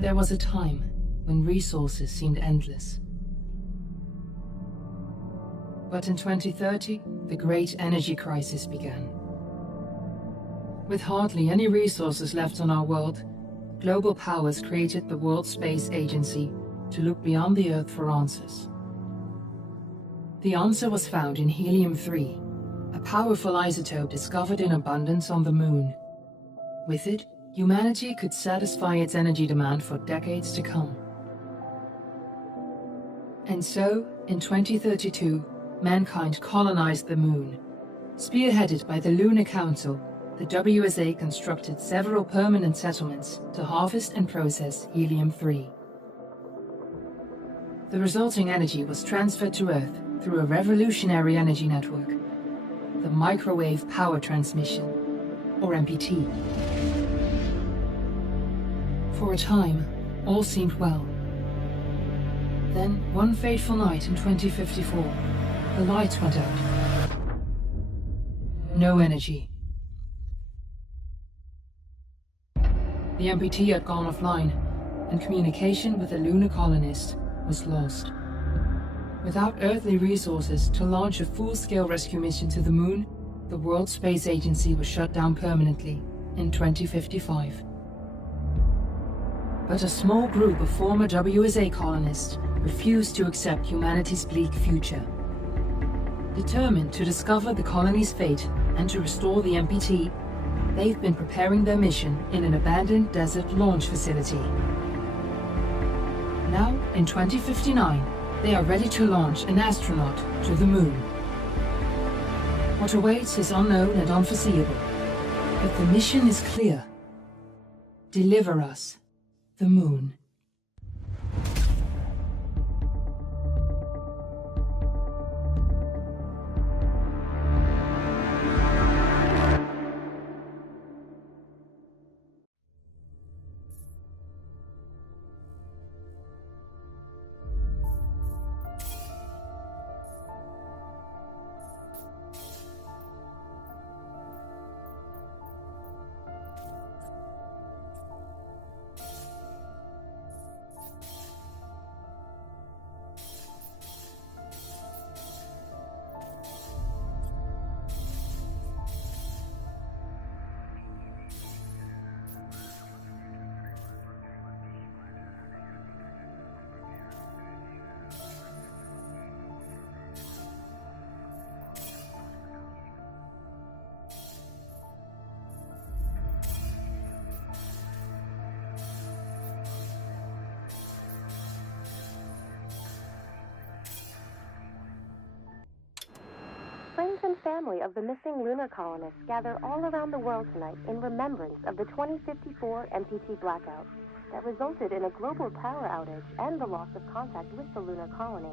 There was a time when resources seemed endless. But in 2030, the great energy crisis began. With hardly any resources left on our world, global powers created the World Space Agency to look beyond the Earth for answers. The answer was found in helium-3, a powerful isotope discovered in abundance on the Moon. With it, humanity could satisfy its energy demand for decades to come. And so, in 2032, mankind colonized the Moon. Spearheaded by the Lunar Council, the WSA constructed several permanent settlements to harvest and process helium-3. The resulting energy was transferred to Earth through a revolutionary energy network, the Microwave Power Transmission, or MPT. For a time, all seemed well. Then, one fateful night in 2054, the lights went out. No energy. The MPT had gone offline, and communication with the lunar colonist was lost. Without earthly resources to launch a full-scale rescue mission to the Moon, the World Space Agency was shut down permanently in 2055. But a small group of former WSA colonists refused to accept humanity's bleak future. Determined to discover the colony's fate and to restore the MPT, they've been preparing their mission in an abandoned desert launch facility. Now, in 2059, they are ready to launch an astronaut to the Moon. What awaits is unknown and unforeseeable, but the mission is clear. Deliver us the Moon. Friends and family of the missing lunar colonists gather all around the world tonight in remembrance of the 2054 MPT blackout that resulted in a global power outage and the loss of contact with the lunar colony.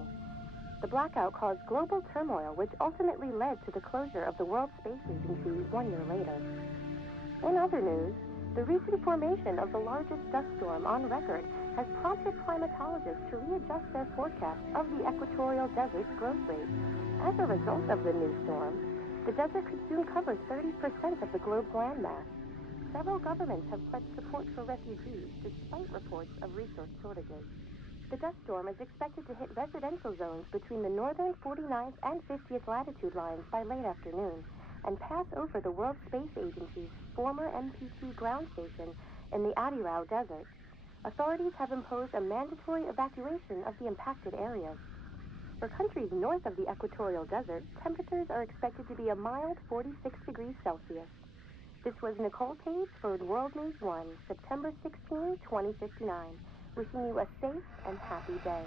The blackout caused global turmoil, which ultimately led to the closure of the World Space Agency 1 year later. In other news, the recent formation of the largest dust storm on record has prompted climatologists to readjust their forecast of the equatorial desert's growth rate. As a result of the new storm, the desert could soon cover 30% of the globe's landmass. Several governments have pledged support for refugees despite reports of resource shortages. The dust storm is expected to hit residential zones between the northern 49th and 50th latitude lines by late afternoon and pass over the World Space Agency's former MPT ground station in the Adirau Desert. Authorities have imposed a mandatory evacuation of the impacted areas. For countries north of the equatorial desert, temperatures are expected to be a mild 46 degrees Celsius. This was Nicole Page for World News 1, September 16, 2059. Wishing you a safe and happy day.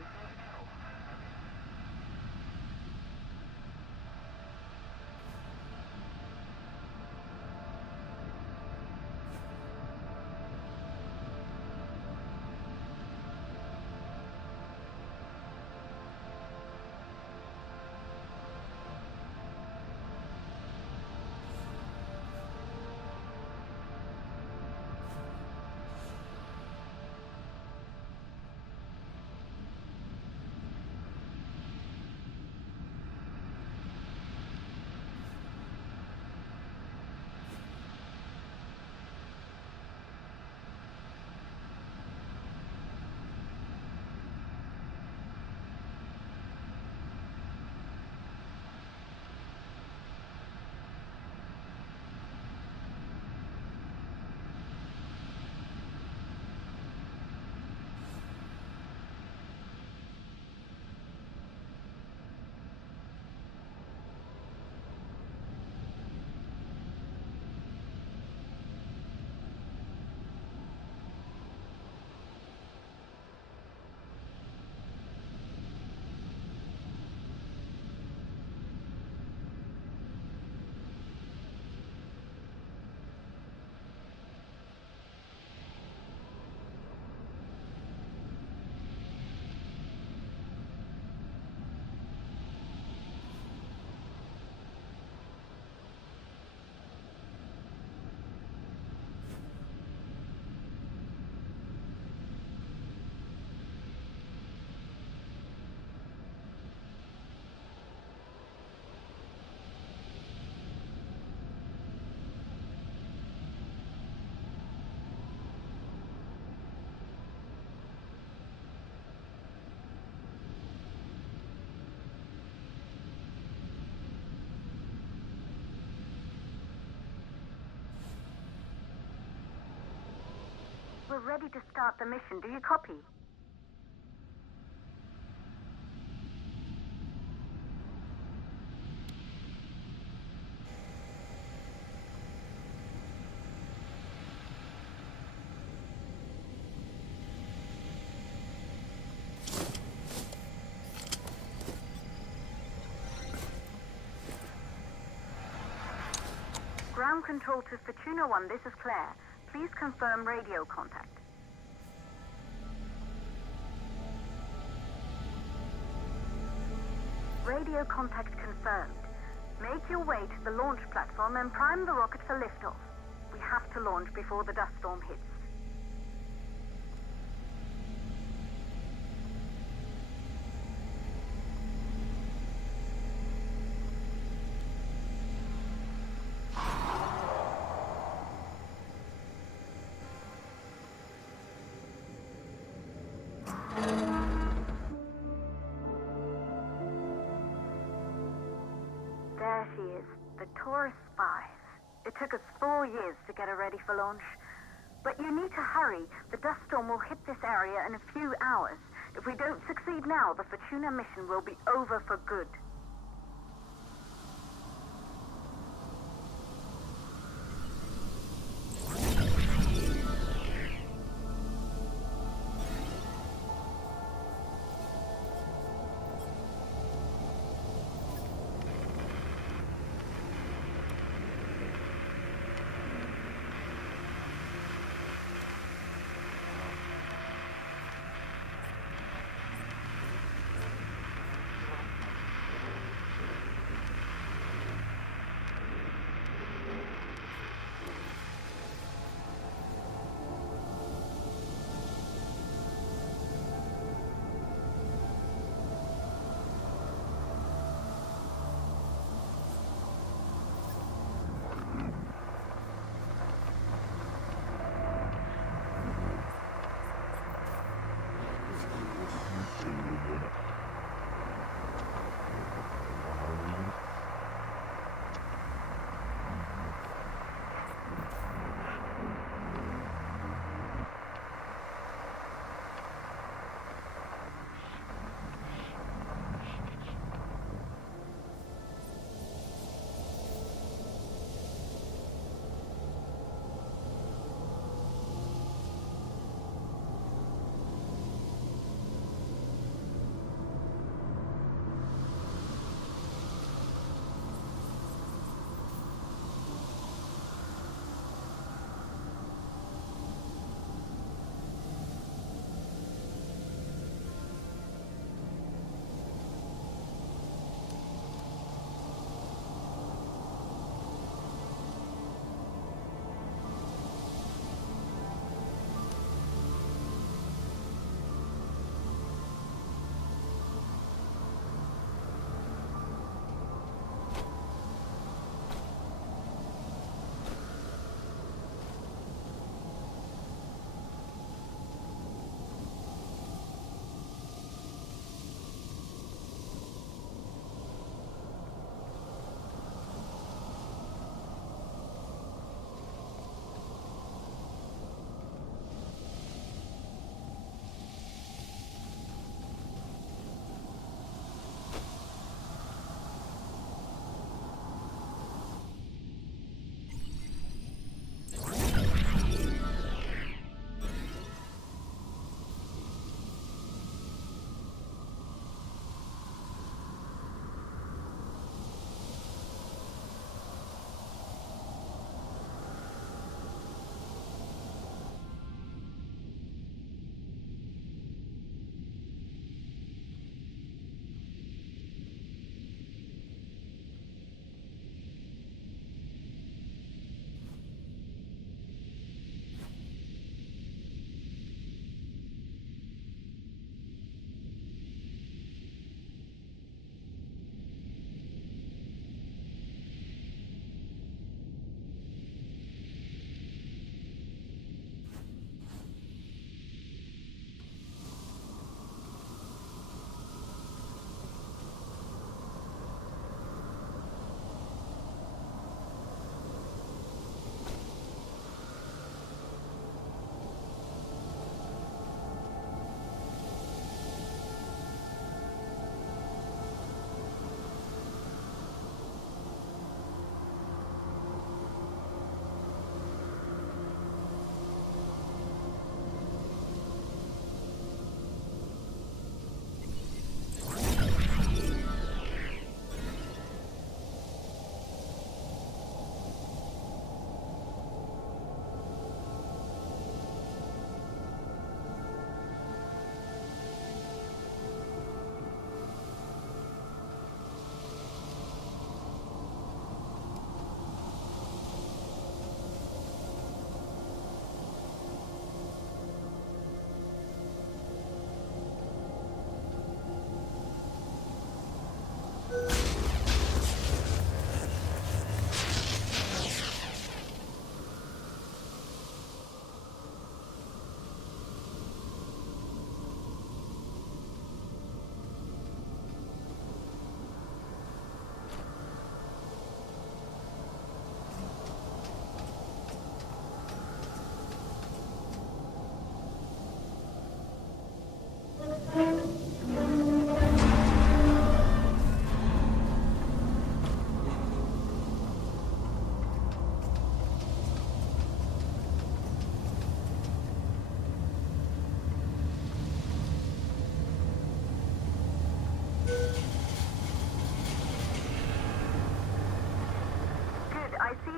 we're ready to start the mission. Do you copy? Ground control to Fortuna 1, this is Claire. Please confirm radio contact. Radio contact confirmed. Make your way to the launch platform and prime the rocket for liftoff. We have to launch before the dust storm hits. There she is, the Taurus 5. It took us 4 years to get her ready for launch. But you need to hurry. The dust storm will hit this area in a few hours. If we don't succeed now, the Fortuna mission will be over for good.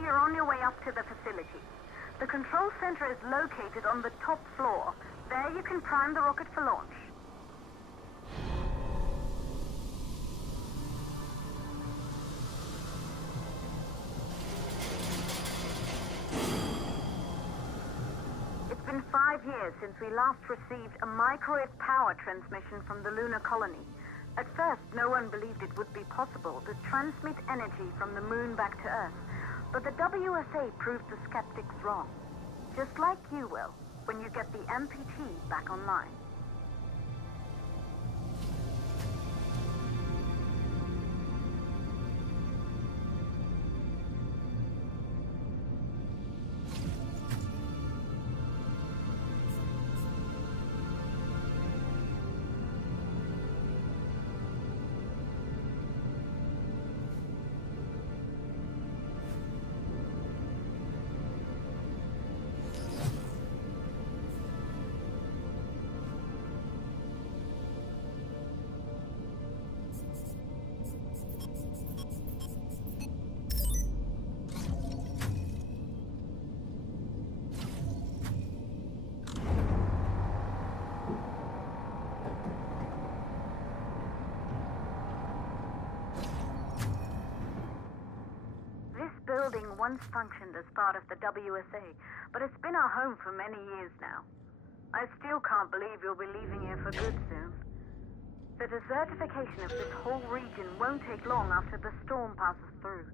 you're on your way up to the facility. The control center is located on the top floor. There you can prime the rocket for launch. It's been 5 years since we last received a microwave power transmission from the lunar colony. At first, no one believed it would be possible to transmit energy from the moon back to Earth. But the WSA proved the skeptics wrong. Just like you will, when you get the MPT back online. Building once functioned as part of the WSA, but it's been our home for many years now. I still can't believe you'll be leaving here for good soon. The desertification of this whole region won't take long after the storm passes through.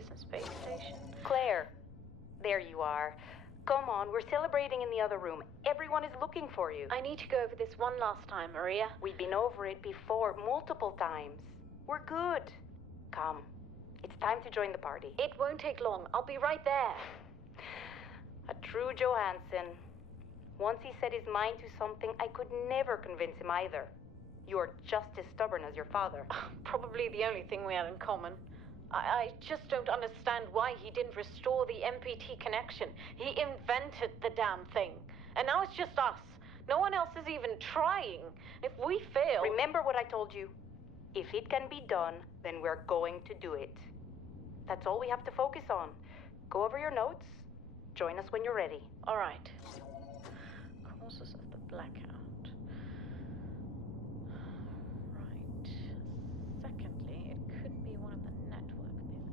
decent space station. Claire, there you are. Come on, we're celebrating in the other room. Everyone is looking for you. I need to go over this one last time, Maria. We've been over it before, multiple times. We're good. Come, it's time to join the party. It won't take long. I'll be right there. A true Johansson. Once he set his mind to something, I could never convince him either. You're just as stubborn as your father. Probably the only thing we had in common. I just don't understand why he didn't restore the MPT connection. He invented the damn thing. And now it's just us. No one else is even trying. If we fail... Remember what I told you. If it can be done, then we're going to do it. That's all we have to focus on. Go over your notes. Join us when you're ready. All right. Causes of the blackout. Right. Secondly, it could be one of the network pivots.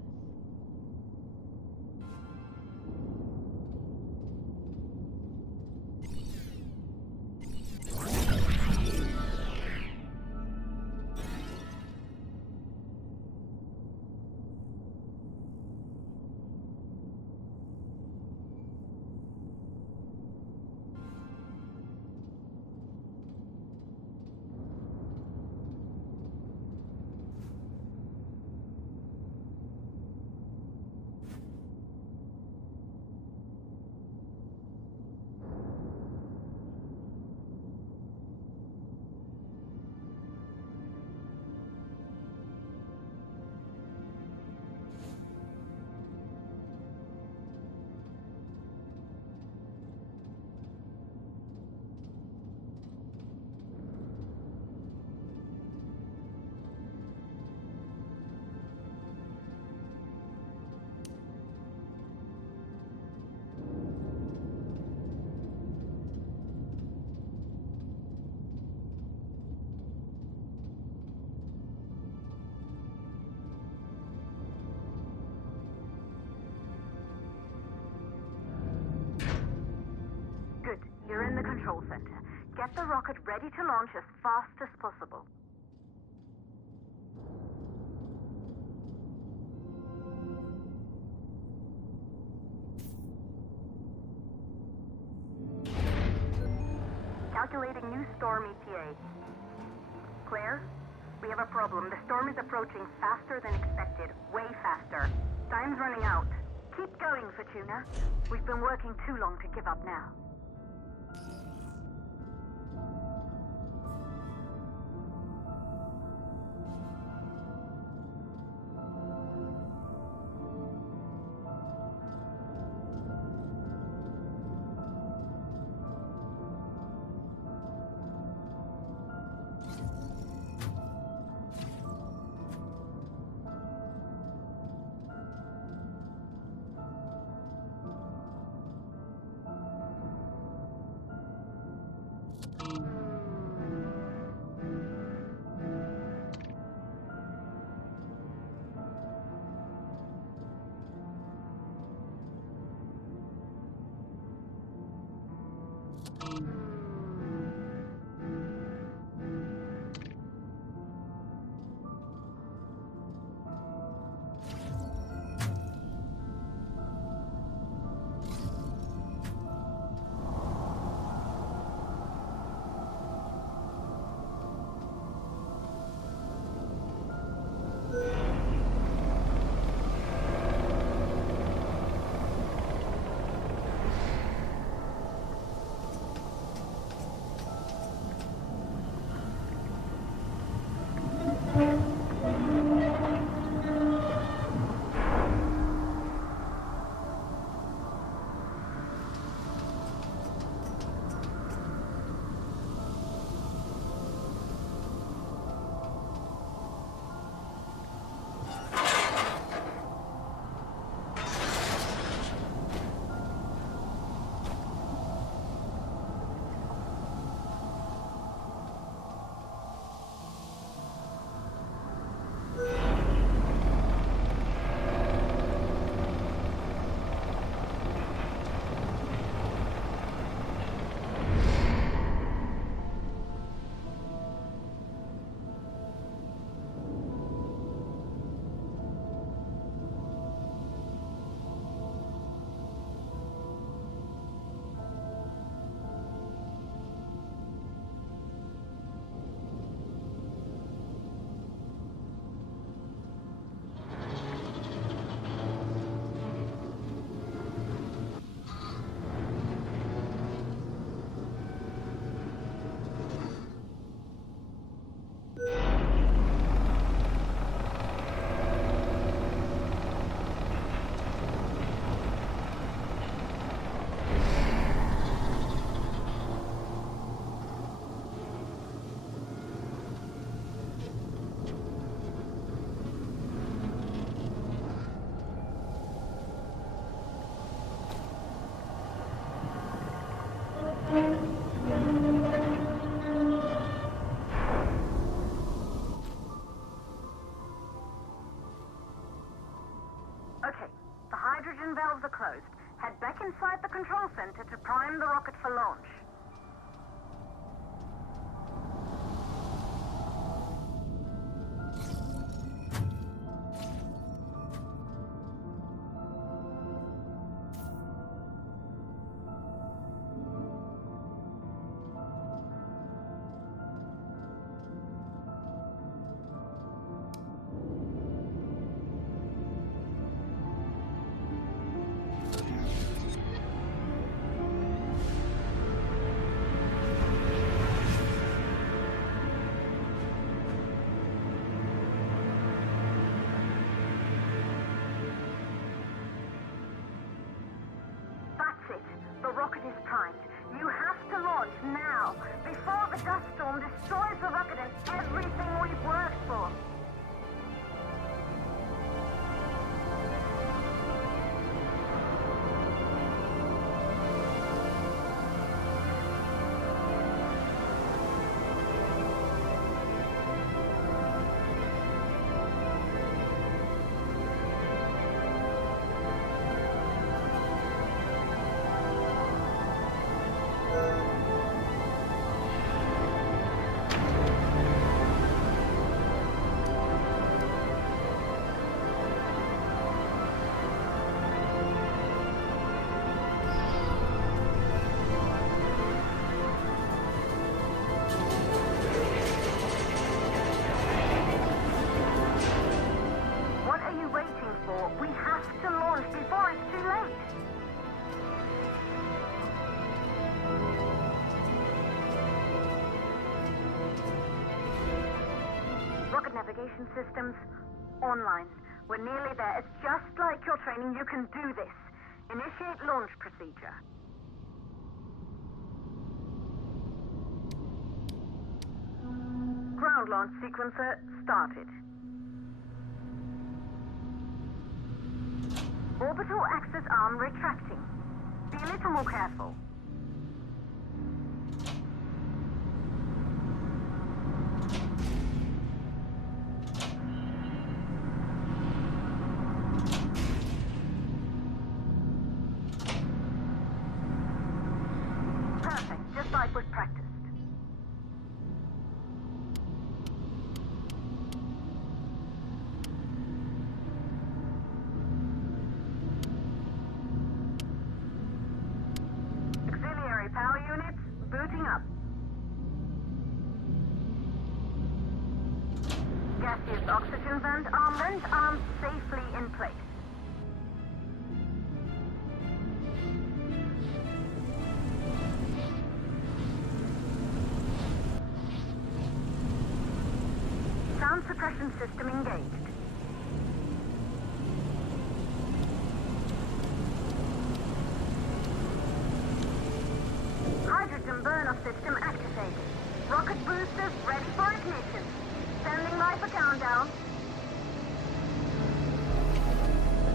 Good. You're in the control center. Get the rocket ready to launch as fast as possible. Calculating new storm ETA. Claire, we have a problem. The storm is approaching faster than expected. Way faster. Time's running out. Keep going, Fortuna. We've been working too long to give up now. combustion valves are closed. Head back inside the control center to prime the rocket for launch. The rocket is primed. You have to launch now, before the dust storm destroys the rocket and everything we've worked for. We have to launch before it's too late. Rocket navigation systems online. We're nearly there. It's just like your training. You can do this. Initiate launch procedure. Ground launch sequencer started. Orbital axis arm retracting. Be a little more careful. Perfect, just like we've practiced. Power units booting up. Gaseous oxygen vent arms safely in place. Sound suppression system engaged. Hydrogen burn-off system activated. Rocket boosters ready for ignition. Standing by for countdown.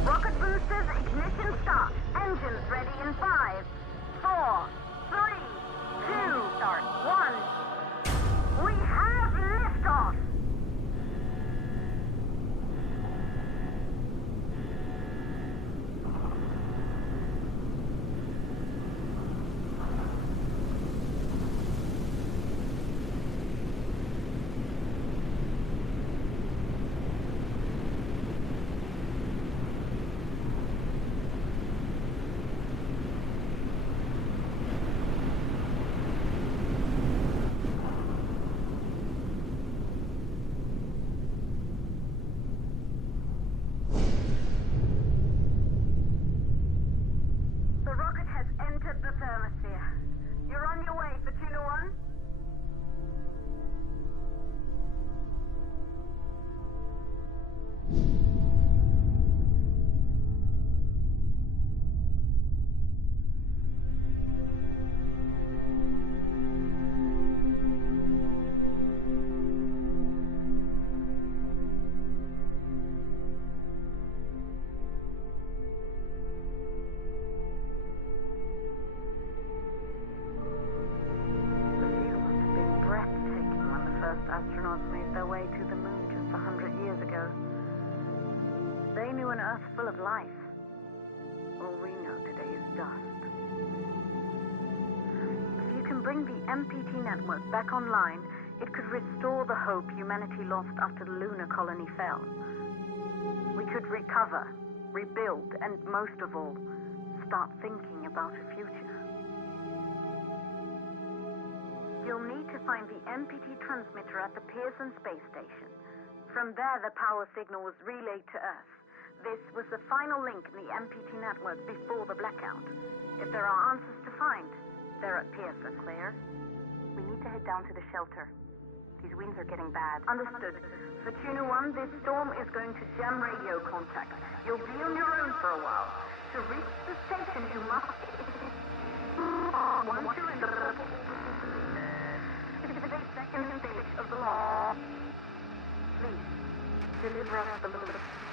Rocket boosters ignition start. Engines ready in 5, 4, 3, 2, start, 1. We have liftoff! All we know today is dust. If you can bring the MPT network back online, it could restore the hope humanity lost after the lunar colony fell. We could recover, rebuild, and most of all, start thinking about a future. You'll need to find the MPT transmitter at the Pearson space station. From there, the power signal was relayed to Earth. This was the final link in the MPT network before the blackout. If there are answers to find, they're at Pearson. Claire, we need to head down to the shelter. These winds are getting bad. Understood. For Tuna 1, this storm is going to jam radio contact. You'll be on your own for a while. To reach the station, you must... Once you're in the purple... the second stage of the law. Please, deliver us the loop.